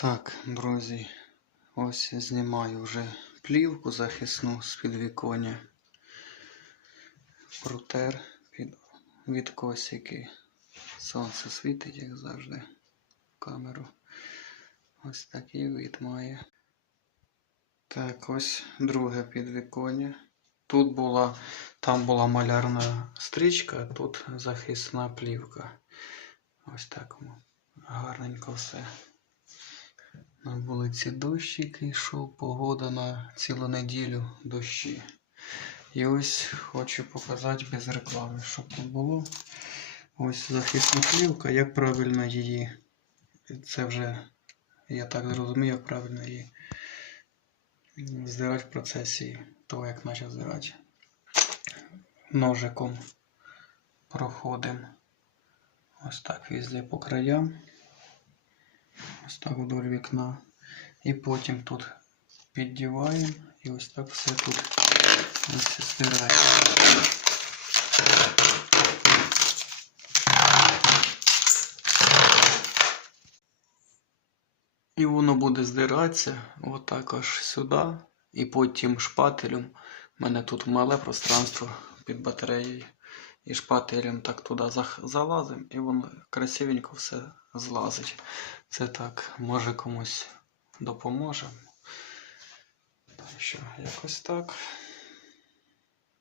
Так, друзі, ось знімаю вже плівку захисну з підвіконня. Протер під відкосики. Сонце світить, як завжди, камеру. Ось такий вид має. Так, ось друге підвіконня. Тут була, там була малярна стрічка, тут захисна плівка. Ось так гарненько все. На вулиці дощик йшов, погода на цілу неділю дощі. І ось хочу показати без реклами, щоб тут було. Ось захисна плівка, як правильно її. Це вже я так зрозумів, як правильно її здирати в процесі того, як почав здирати. Ножиком проходимо ось так везде по краям. Ось так вдоль вікна. І потім тут піддіваємо і ось так все тут ось здираємо. І воно буде здиратися отак аж сюди. І потім шпателем. У мене тут мале пространство під батареєю. І шпателем так туди зах- залазим, і воно красивенько все злазить. Це так, може комусь допоможе. Що, якось так.